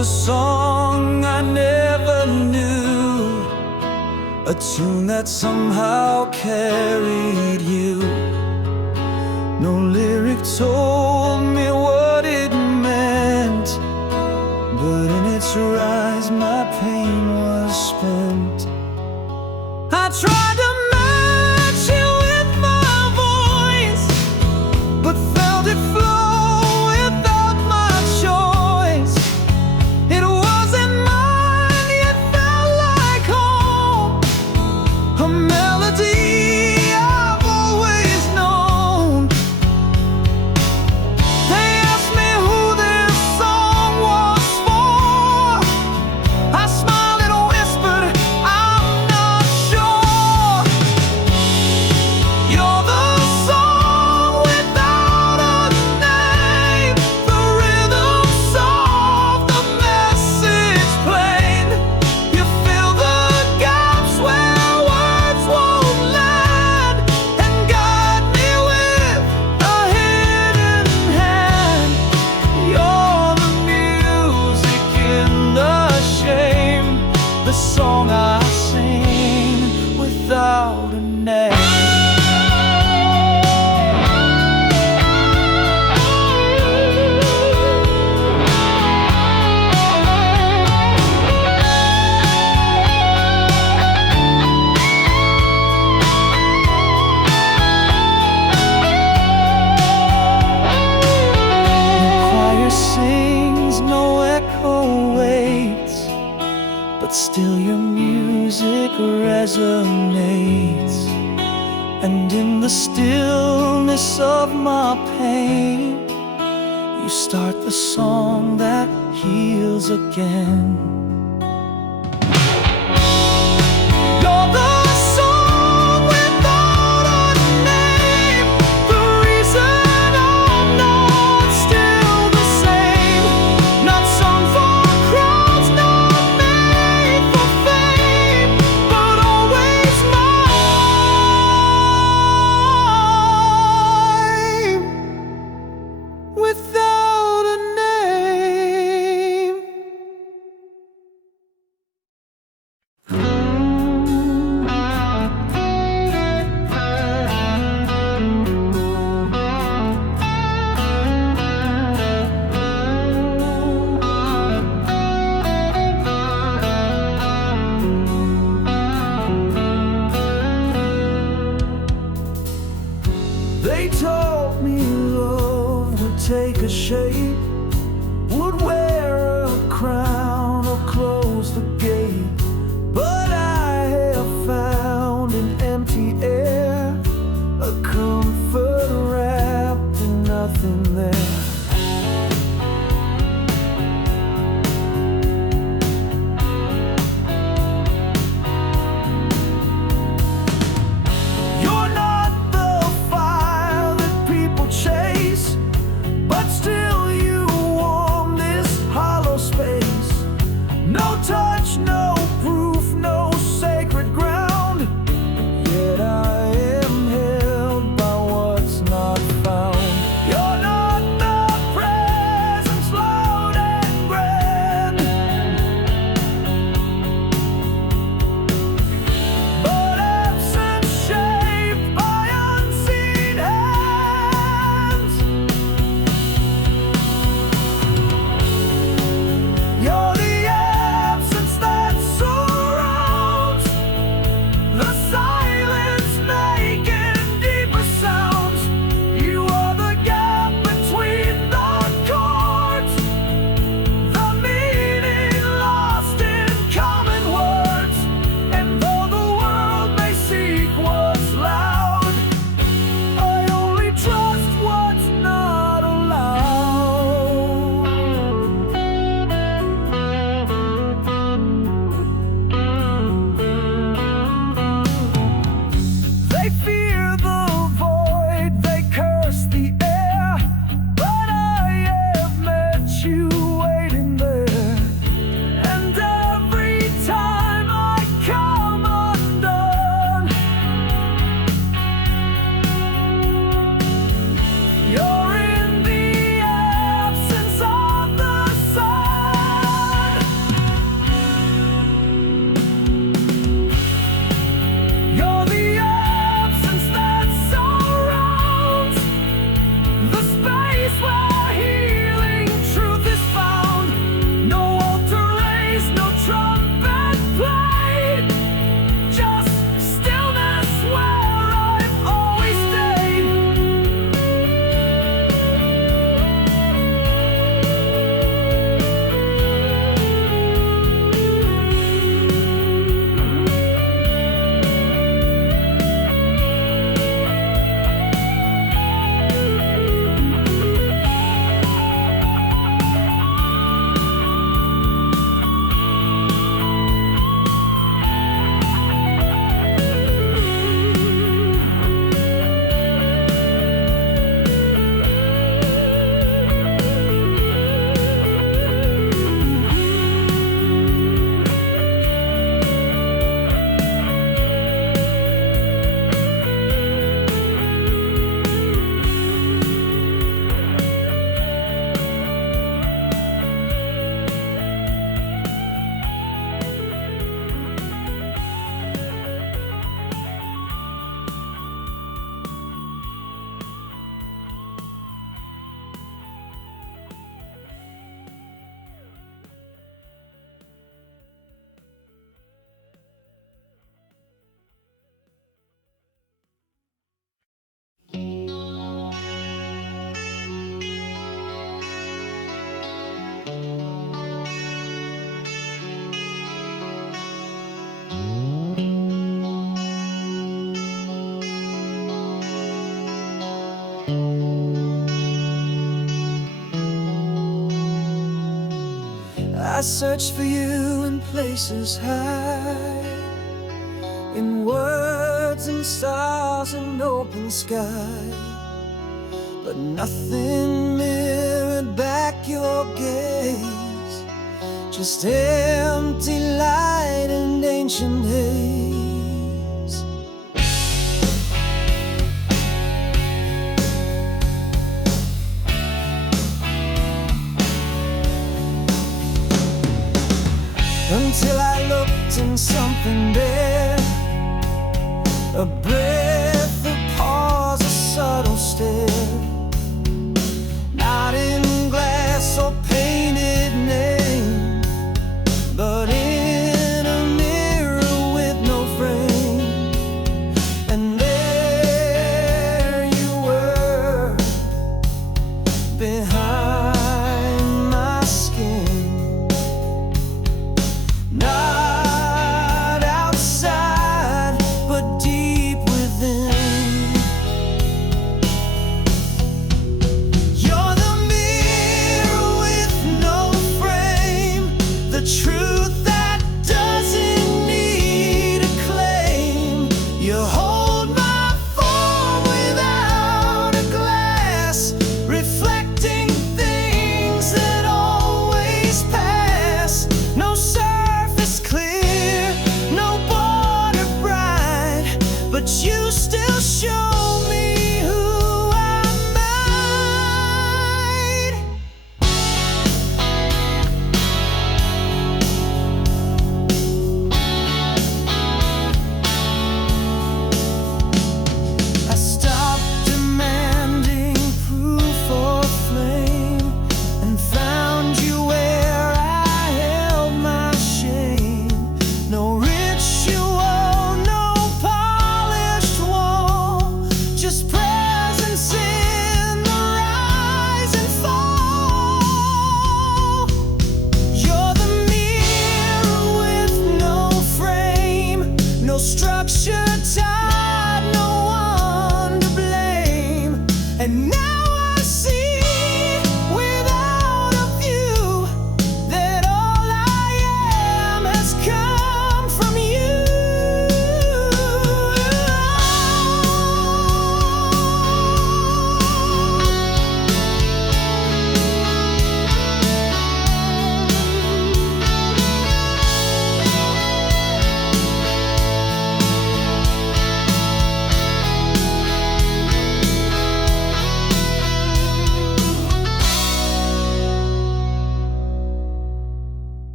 a song I never knew, a tune that somehow carried you. No lyric told me what it meant, but in its rise my pain was spent. I tried to match it with my voice, but felt it flow without my choice. It wasn't mine, yet felt like home, a melody I've always known. They asked me who this song was for. I smiled and whispered, I'm not sure. You're the song without a name. The rhythm soft, the message plain. You fill the gaps where words won't land, and guide me with a hidden hand. You're the music in the shame, the song I sing without a name. The choir sings, no echo waits, but still your music resonates. And in the stillness of my pain, you start the song that heals again. You're the song without a name, the reason I'm not still the same. Not sung for crowds, not made for fame, but always mine, without a name. They told me love would take a shape, would wear a crown or close the gate. But I have found in empty air a comfort wrapped in nothing there. You're not the fire that people chase, but still you warm this hollow space. I searched for you in places high, in words and stars and open sky, but nothing mirrored back your gaze, just empty light and ancient haze. Until I looked in something there, a breath, a pause, a subtle stare, not in glass or painted name, but in a mirror with no frame. And there you were, behind my skin, not outside, but deep within. You're the mirror with no frame, the truth that doesn't need a claim. You hold my form without a glass, reflecting things that always pass. No surface clear, no border bright, but you still show me who I might. I stopped demanding proof or flame, and found you where I held my shame. No ritual, no polished wall, just presence in the rise and fall. You're the mirror with no frame, no structure tied, no one to blame. And now I see, without a view, that all I am has come from you.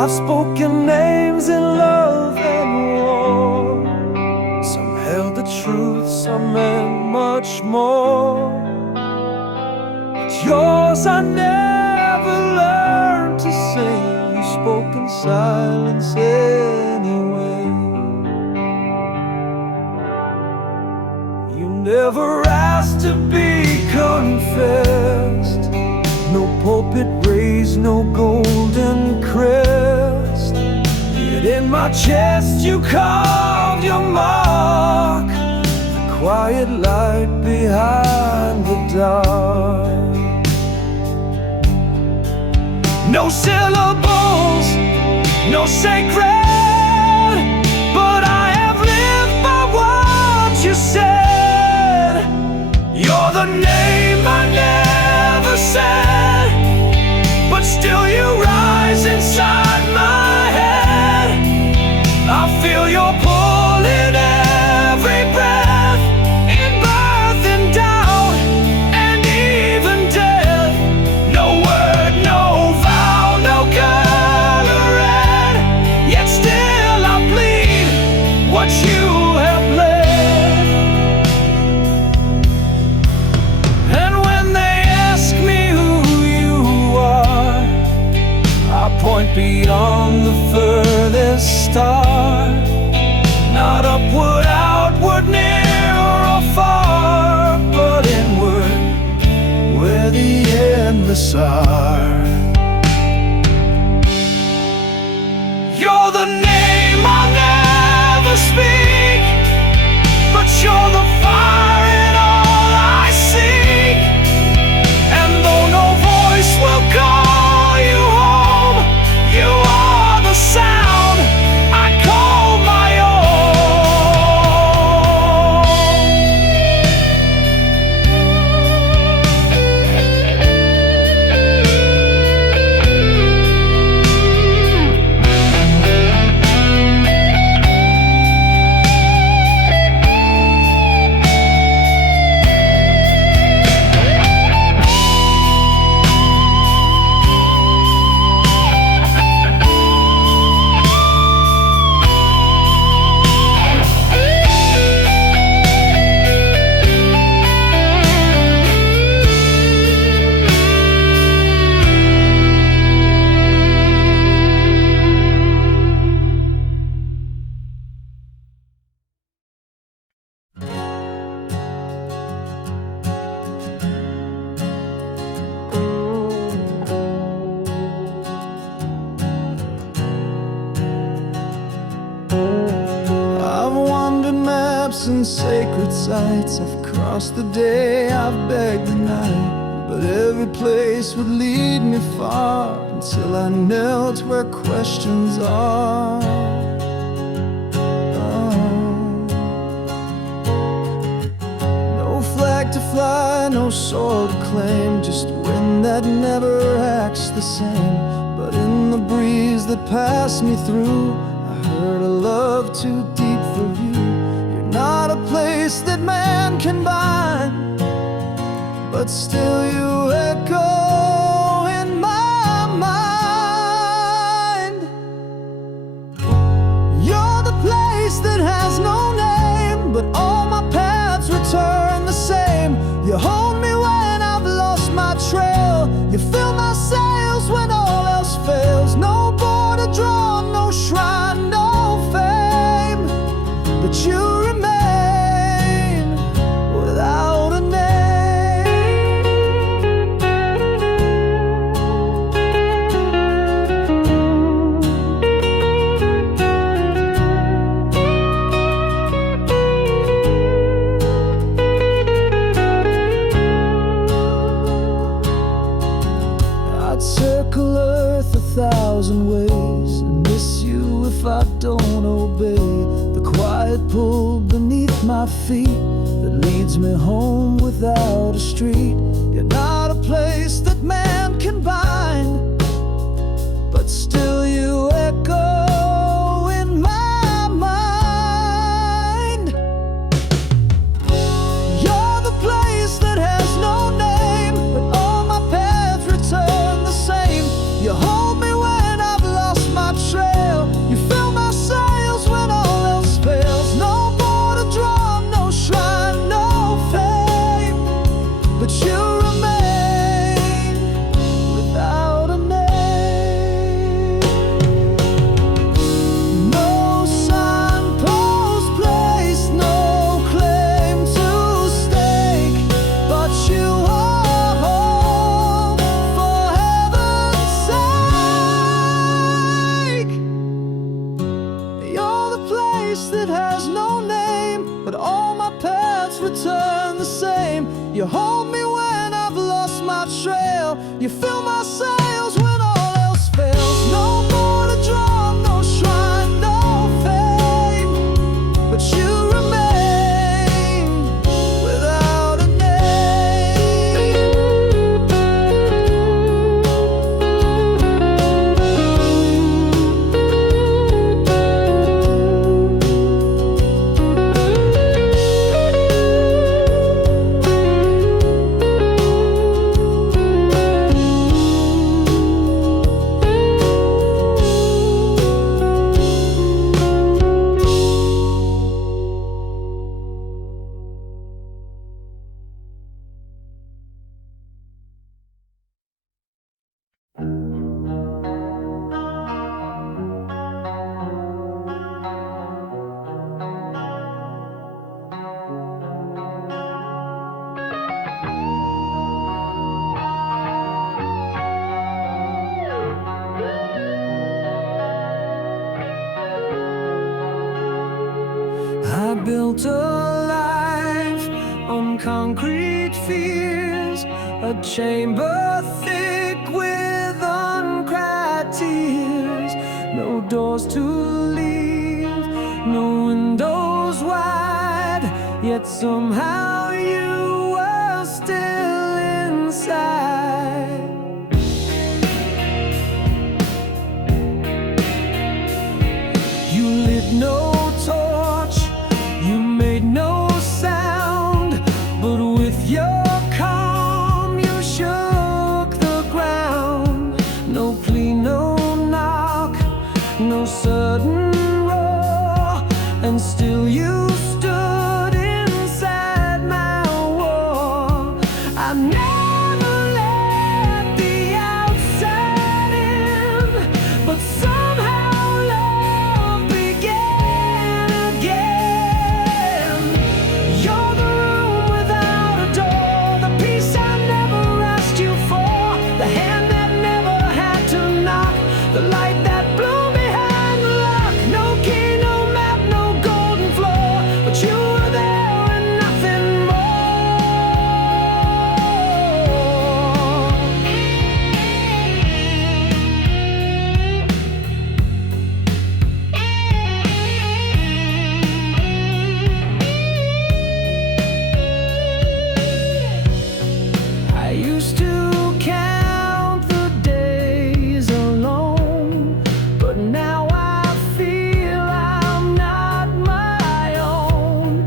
I've spoken names in love and war. Some held the truth, some meant much more. But yours I never learned to sing. You spoke in silence anyway. You never asked to be confessed. No pulpit raised, no golden crest. Yet in my chest you carved your mark, the quiet light behind the dark. No syllables, no sacred, but I have lived by what you said. You're the name I never said, but still you rise inside my head. I feel your pull in every breath, in birth and doubt, and even death. No word, no vow, no color red, yet still I bleed what you have led. And when they ask me who you are, I point beyond the furthest star. Not upward, outward, near or far, but inward, where the endless are. You're the name I'll never speak, but you're the fire in all I seek. And though no voice will call you home, you are the sound I call my and sacred sites. I've crossed the day, I've begged the night, but every place would lead me far until I knelt where questions are. No flag to fly, no sword to claim, just wind that never acts the same. But in the breeze that passed me through, I heard a love too deep for you. Not a place that man can bind, but still you echo in my mind. You're the place that has no name, but all my paths return the same. You hold me when I've lost my trail, you fill my sails when all else fails. No border drawn, no shrine, no fame, but you ways and miss you if I don't obey the quiet pull beneath my feet that leads me home without a street. You're not a place that man can bind, but still you echo in my mind. You're the place that has no name, but all my paths return the same. You hold me when I've lost my trail, you fill my sails when all else fails. No border drawn, no shrine, no fame, but you remain without a name. No signpost placed, no claim to stake, but you are home for heaven's sake. You're the place that has no name, but all my paths return the same. You hold me when I've lost my trail, you fill my sails when all else fails. No border drawn, no shrine, no fame, but you remain without a name. I built a life on concrete fears, a chamber thick with uncried tears. No doors to leave, no windows wide, yet somehow you were still inside. You lit no torch, you made no sound, but with your calm you shook the ground. No plea, no knock, no sudden roar, and still you stood inside my war. I never let the outside in, but somehow love began again. You're the room without a door, the peace I never asked you for, the hand that never had to knock, the light that blew behind the lock. No key, no map, no golden floor, but you were there and nothing I used to count the days alone, but now I feel I'm not my own.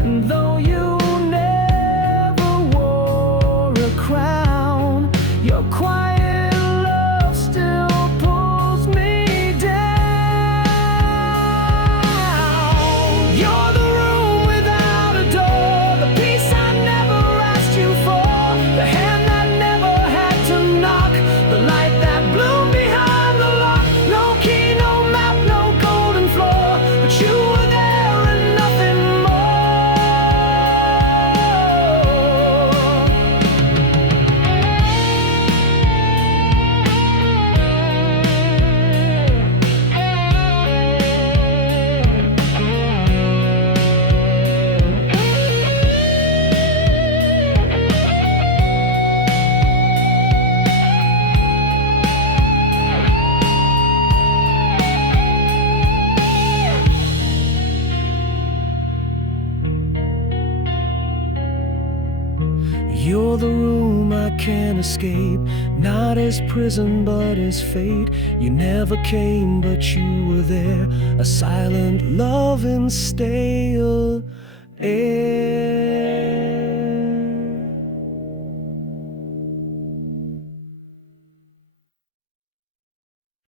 And though you never wore a crown, your quiet love still pulls me down. You're the room without a door, the peace I never asked you for, the hand that never had to knock, the light that blew behind the lock. No key, no map, no golden floor, but you were there and nothing You're the room I can't escape, not as prison but as fate. You never came but you were there, a silent love in stale air.